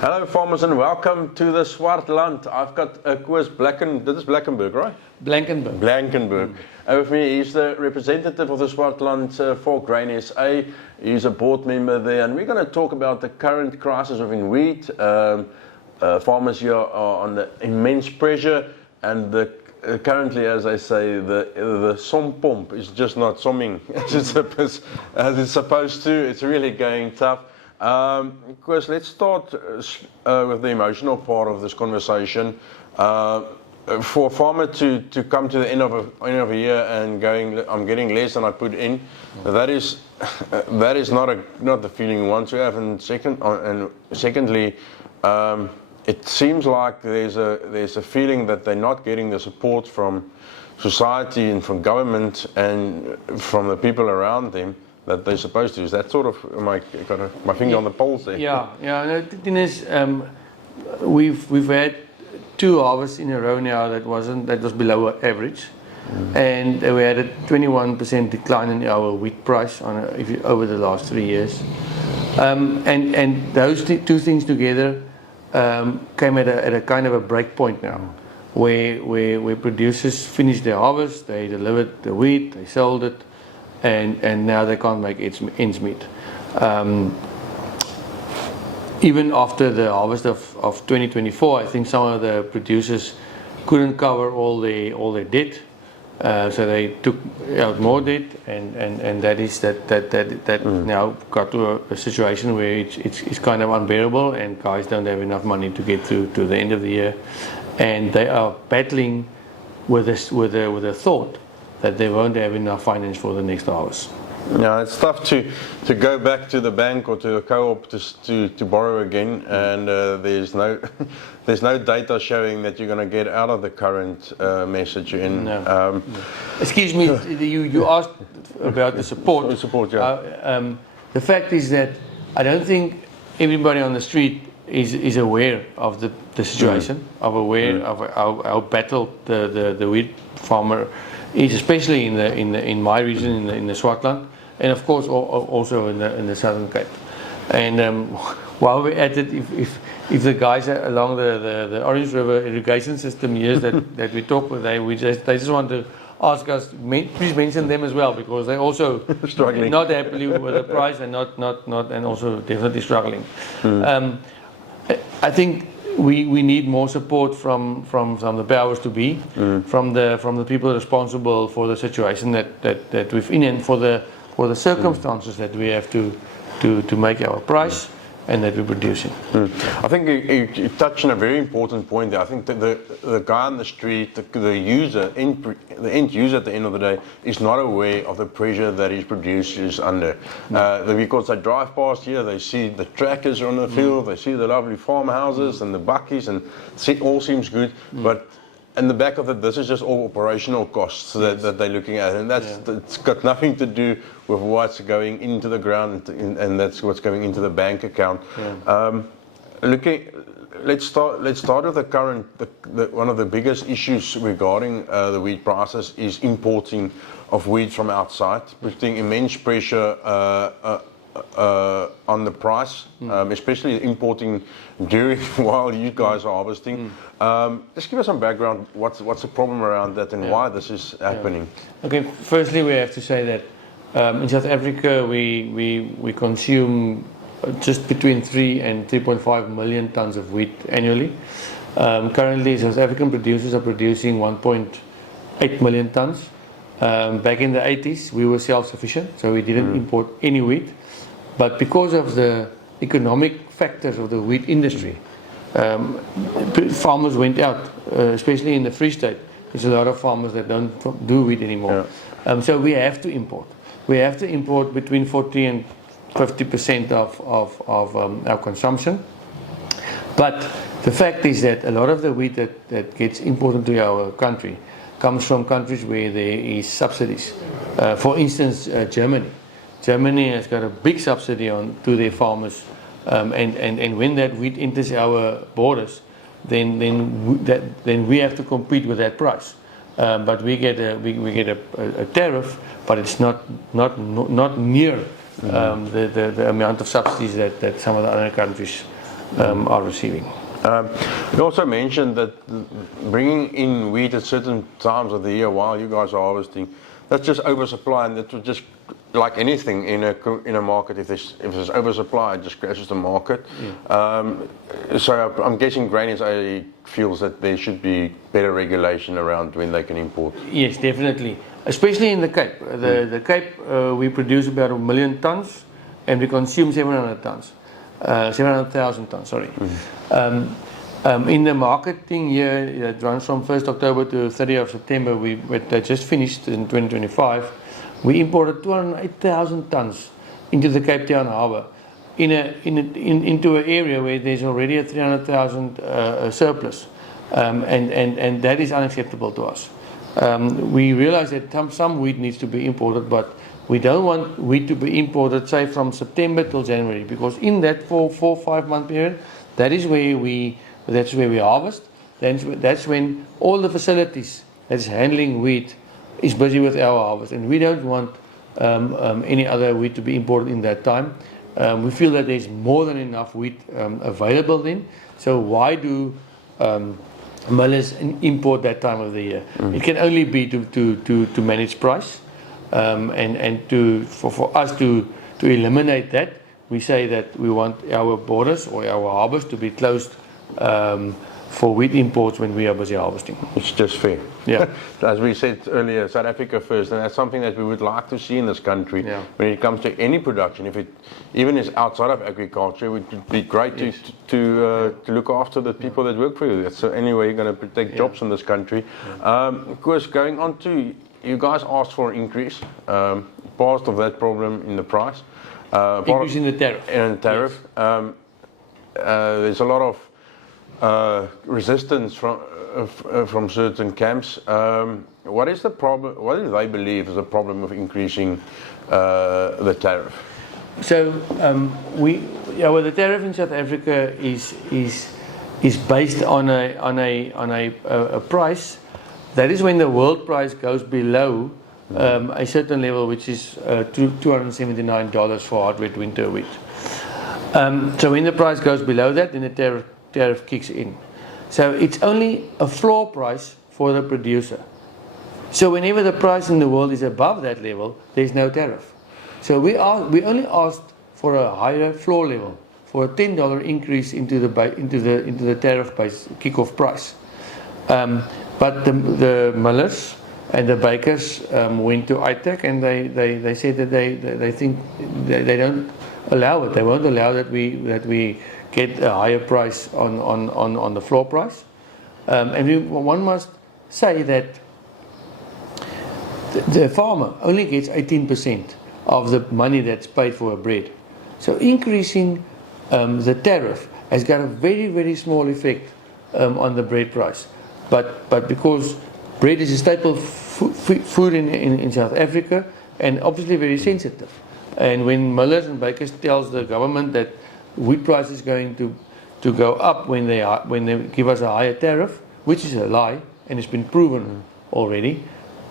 Hello farmers and welcome to the Swartland. I've got Koos Blanckenberg, right? Blanckenberg. With me, he's the representative of the Swartland for Grain SA. He's a board member there, and we're going to talk about the current crisis within wheat. Farmers here are under immense pressure, and currently, as I say, the som pomp is just not somming as it's supposed to. It's really going tough. Of course, let's start with the emotional part of this conversation. For a farmer to come to the end of a year and I'm getting less than I put in, that is not the feeling you want to have. And secondly, it seems like there's a feeling that they're not getting the support from society and from government and from the people around them that they're supposed to. Is that sort of my finger on the pulse there? Yeah. No, the thing is, we've had 2 harvests in a row now that was below average, and we had a 21% decline in our wheat price over the last 3 years, and those two things together came at a kind of a break point now, where producers finished their harvest, they delivered the wheat, they sold it. And now they can't make ends meet. Even after the harvest of 2024, I think some of the producers couldn't cover all their debt, so they took out more debt, and that now got to a situation where it's kind of unbearable, and guys don't have enough money to get through to the end of the year, and they are battling with the thought that they won't have enough finance for the next harvest. Yeah, it's tough to go back to the bank or to the co-op to borrow again, and there's no data showing that you're going to get out of the current mess that you're in. No. Excuse me, you asked about the support. The support, yeah. The fact is that I don't think everybody on the street is aware of the situation, aware of how battled the wheat farmer is, especially in my region, in the Swartland, and of course also in the Southern Cape. And while we're at it, if the guys along the Orange River irrigation system years that we talk with, they just want to ask us, please mention them as well, because they're also struggling, not happily with the price, and not and also definitely struggling. I think we need more support from the powers to be, from the people responsible for the situation that we've in, and for the circumstances that we have to make our price and that we're producing. I think you touched on a very important point there. I think that the guy on the street, the end user at the end of the day, is not aware of the pressure that his producer is under. Because they drive past here, they see the tractors on the field, they see the lovely farmhouses and the buckies, and it all seems good, but in the back of it, this is just all operational costs that they're looking at, and it's got nothing to do with what's going into the ground, and that's what's going into the bank account. Let's start with the current. One of the biggest issues regarding the wheat prices is importing of wheat from outside, putting immense pressure on the price, especially importing while you guys are harvesting. Just give us some background. What's the problem around that, and why this is happening? Okay, firstly we have to say that in South Africa we consume just between 3 and 3.5 million tons of wheat annually. Currently, South African producers are producing 1.8 million tons. Back in the 80s, we were self-sufficient, so we didn't import any wheat. But because of the economic factors of the wheat industry, farmers went out, especially in the Free State. There's a lot of farmers that don't do wheat anymore. So we have to import. We have to import between 40 and 50% of our consumption. But the fact is that a lot of the wheat that gets imported to our country comes from countries where there is subsidies. For instance, Germany. Germany has got a big subsidy to their farmers, and when that wheat enters our borders, then we have to compete with that price. But we get a tariff, but it's not near the amount of subsidies that some of the other countries are receiving. You also mentioned that bringing in wheat at certain times of the year while you guys are harvesting, that's just oversupply, and that would just, like anything in a market, if there's oversupply, it just crashes the market. So I'm guessing Grain SA feels that there should be better regulation around when they can import. Yes, definitely. Especially in the Cape. The Cape, we produce about 1 million tons, and we consume 700 tons. 700,000 tons, sorry. In the marketing year that runs from 1st October to 30th of September, that just finished in 2025, we imported 208,000 tons into the Cape Town harbour into an area where there's already a 300,000 surplus, and that is unacceptable to us. We realize that some wheat needs to be imported, but we don't want wheat to be imported, say, from September till January, because in that 4-5 month period, that's where we harvest. That's when all the facilities that's handling wheat is busy with our harvest, and we don't want any other wheat to be imported in that time. We feel that there's more than enough wheat available then. So why do millers import that time of the year? It can only be to manage price. And for us to eliminate that, we say that we want our borders or our harbours to be closed for wheat imports when we are busy harvesting. It's just fair. Yeah. As we said earlier, South Africa first, and that's something that we would like to see in this country. Yeah. When it comes to any production, if it even is outside of agriculture, it would be great to look after the people that work for you. That's the only way you're going to protect jobs in this country. Of course, going on to, you guys asked for an increase. Part of that problem in the price. Increase in the tariff. In the tariff. Yes. There's a lot of resistance from certain camps. What is the problem? What do they believe is the problem of increasing the tariff? So the tariff in South Africa is based on a price. That is when the world price goes below a certain level, which is $279 for hard red winter wheat. So when the price goes below that, then the tariff kicks in. So it's only a floor price for the producer. So whenever the price in the world is above that level, there's no tariff. So we only asked for a higher floor level, for a $10 increase into the tariff base kick-off price. But the millers and the bakers went to ITAC, and they said that they think they don't allow it. They won't allow that we get a higher price on the floor price. And one must say that the farmer only gets 18% of the money that's paid for a bread. So increasing the tariff has got a very, very small effect on the bread price. But because bread is a staple food in South Africa, and obviously very sensitive. And when millers and bakers tells the government that wheat price is going to go up when they give us a higher tariff, which is a lie, and it's been proven already,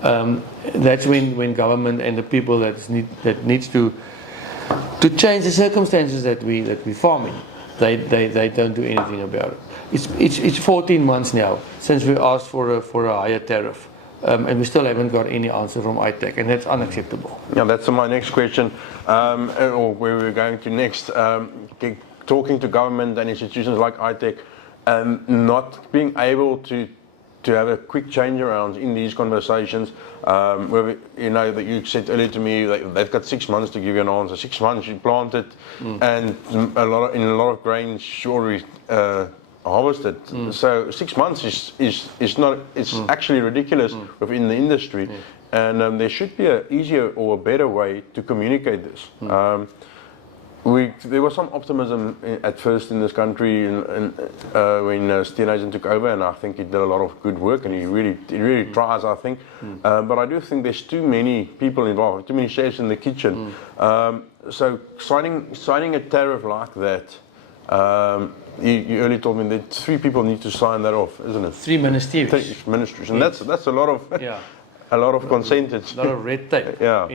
that's when government and the people that needs to change the circumstances that we farm in, they don't do anything about it. It's 14 months now since we asked for a higher tariff, and we still haven't got any answer from ITAC, and that's unacceptable. Yeah, that's my next question, or where we're going to next. Talking to government and institutions like ITAC, not being able to have a quick change around in these conversations, where that you said earlier to me, they've got 6 months to give you an answer. 6 months you plant it, and in a lot of grains surely harvested. So 6 months is not. It's actually ridiculous within the industry, and there should be an easier or a better way to communicate this. There was some optimism at first in this country when Steenhuisen took over, and I think he did a lot of good work, and he really tries, I think. But I do think there's too many people involved, too many chefs in the kitchen. So signing a tariff like that, you earlier told me that 3 people need to sign that off, isn't it? 3 ministries. 3 ministries, and that's a lot of a lot of consented. A lot of red tape. Yeah.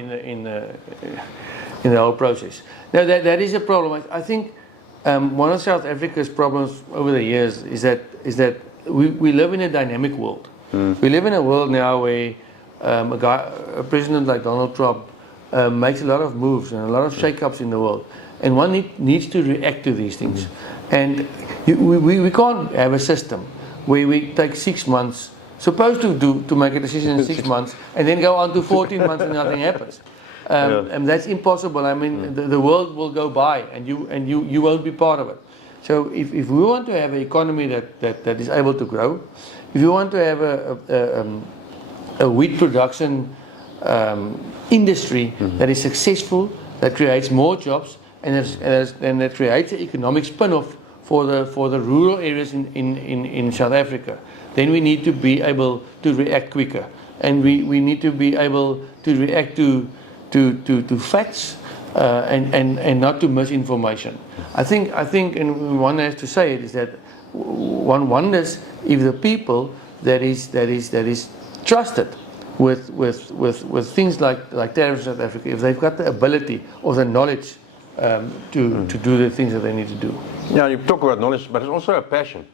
In the whole process. Now that is a problem. I think one of South Africa's problems over the years is that we live in a dynamic world. We live in a world now where a president like Donald Trump makes a lot of moves and a lot of shake-ups in the world, and one needs to react to these things. And we can't have a system where we take 6 months, supposed to make a decision in 6 months, and then go on to 14 months and nothing happens. And that's impossible. I mean, the world will go by, and you won't be part of it. So if we want to have an economy that is able to grow, if you want to have a wheat production industry that is successful, that creates more jobs, and that creates an economic spin-off for the rural areas in South Africa, then we need to be able to react quicker, and we need to be able to react to facts and not to misinformation. I think, and one has to say it, is that one wonders if the people that is trusted with things like Tariff in South Africa, if they've got the ability or the knowledge to do the things that they need to do. Yeah, you talk about knowledge, but it's also a passion.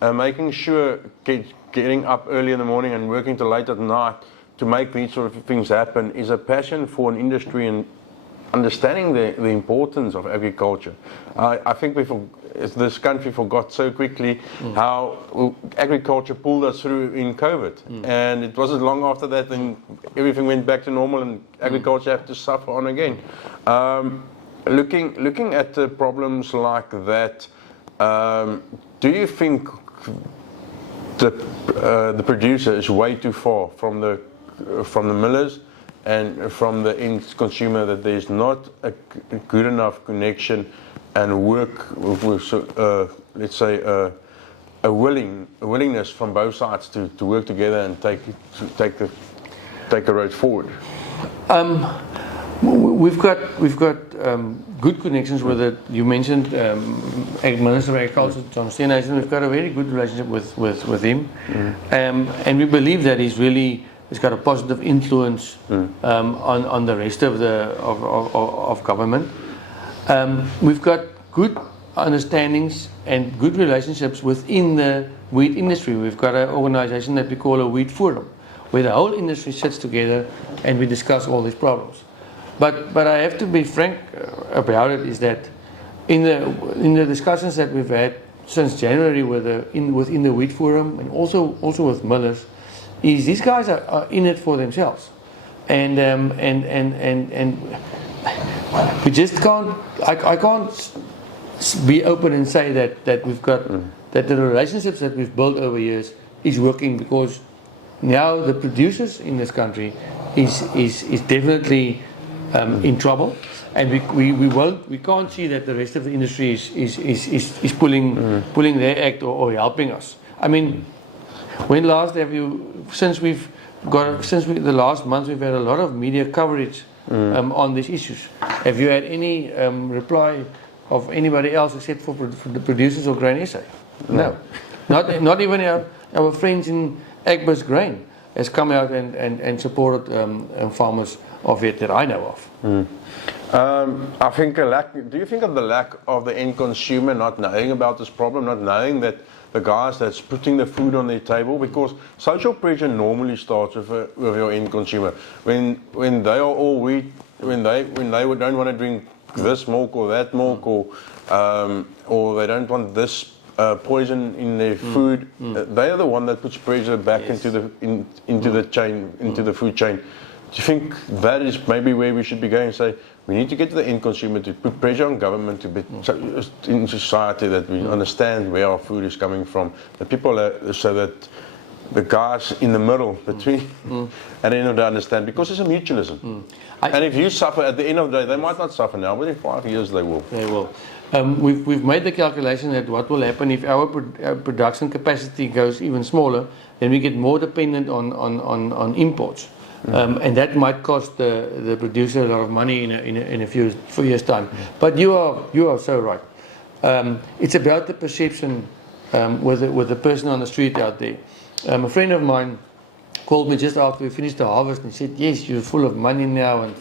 Making sure getting up early in the morning and working till late at night to make these sort of things happen is a passion for an industry, and understanding the importance of agriculture. I think this country forgot so quickly how agriculture pulled us through in COVID. And it wasn't long after that then everything went back to normal and agriculture had to suffer on again. Looking at the problems like that, do you think the producer is way too far from the millers and from the end consumer, that there's not a good enough connection and work with let's say a willingness from both sides to work together and take a road forward? We've got good connections with it. You mentioned Minister of Agriculture, John Steenhuisen. We've got a very good relationship with him, and we believe that he's got a positive influence on the rest of government. We've got good understandings and good relationships within the wheat industry. We've got an organization that we call a wheat forum, where the whole industry sits together and we discuss all these problems. But I have to be frank about it, is that in the discussions that we've had since January within the wheat forum, and also with millers, is these guys are in it for themselves, and we just can't. I can't be open and say that we've got that the relationships that we've built over years is working, because now the producers in this country is definitely in trouble, and we can't see that the rest of the industry is pulling their act or helping us. I mean, when last have you, the last month we've had a lot of media coverage on these issues. Have you had any reply of anybody else except for the producers of Grain SA? No. Not even our friends in Agbus Grain has come out and supported farmers of it that I know of. I think do you think of the lack of the end consumer not knowing about this problem, not knowing that the guys that's putting the food on their table, because social pressure normally starts with your end consumer. When they are all weak, when they don't want to drink this milk or that milk, or they don't want this poison in their food, they are the one that puts pressure back into the chain, into the food chain. Do you think that is maybe where we should be going and say we need to get to the end consumer, to put pressure on government, to be in society, that we understand where our food is coming from, the people so that the guys in the middle between at the end of the day understand, because it's a mutualism. And if you suffer at the end of the day, they might not suffer now, but in 5 years they will. They will. We've made the calculation that what will happen if our production capacity goes even smaller, then we get more dependent on imports. And that might cost the producer a lot of money in a few years' time. But you are so right. It's about the perception with the person on the street out there. A friend of mine called me just after we finished the harvest and said, "Yes, you're full of money now," and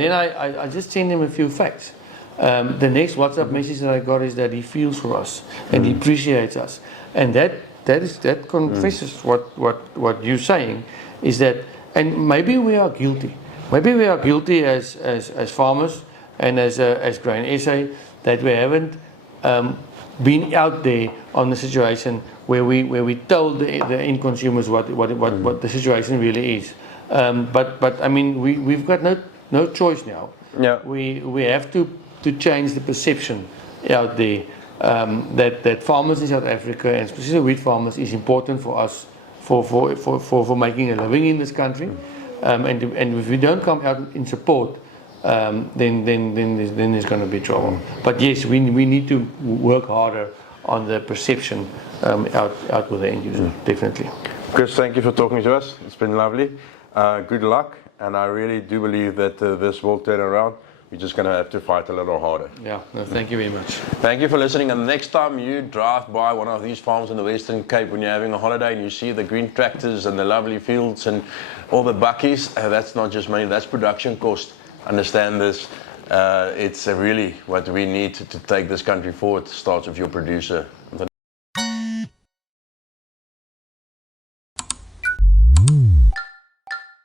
then I just sent him a few facts. The next WhatsApp message that I got is that he feels for us and he appreciates us, and that confesses what you're saying is that, and maybe we are guilty. Maybe we are guilty as farmers and as Grain SA that we haven't been out there on the situation where we told the end consumers what the situation really is. But I mean we've got no choice now. Yeah. We have to change the perception out there that farmers in South Africa, and especially wheat farmers, is important for us for making a living in this country. And if we don't come out in support, then there's going to be trouble. But yes, we need to work harder on the perception out with the end user, definitely. Chris, thank you for talking to us. It's been lovely. Good luck, and I really do believe that this will turn around. We're just going to have to fight a little harder. Yeah, no, thank you very much. Thank you for listening. And the next time you drive by one of these farms in the Western Cape when you're having a holiday and you see the green tractors and the lovely fields and all the buckies, that's not just money, that's production cost. Understand this. It's really what we need to take this country forward. Starts with your producer.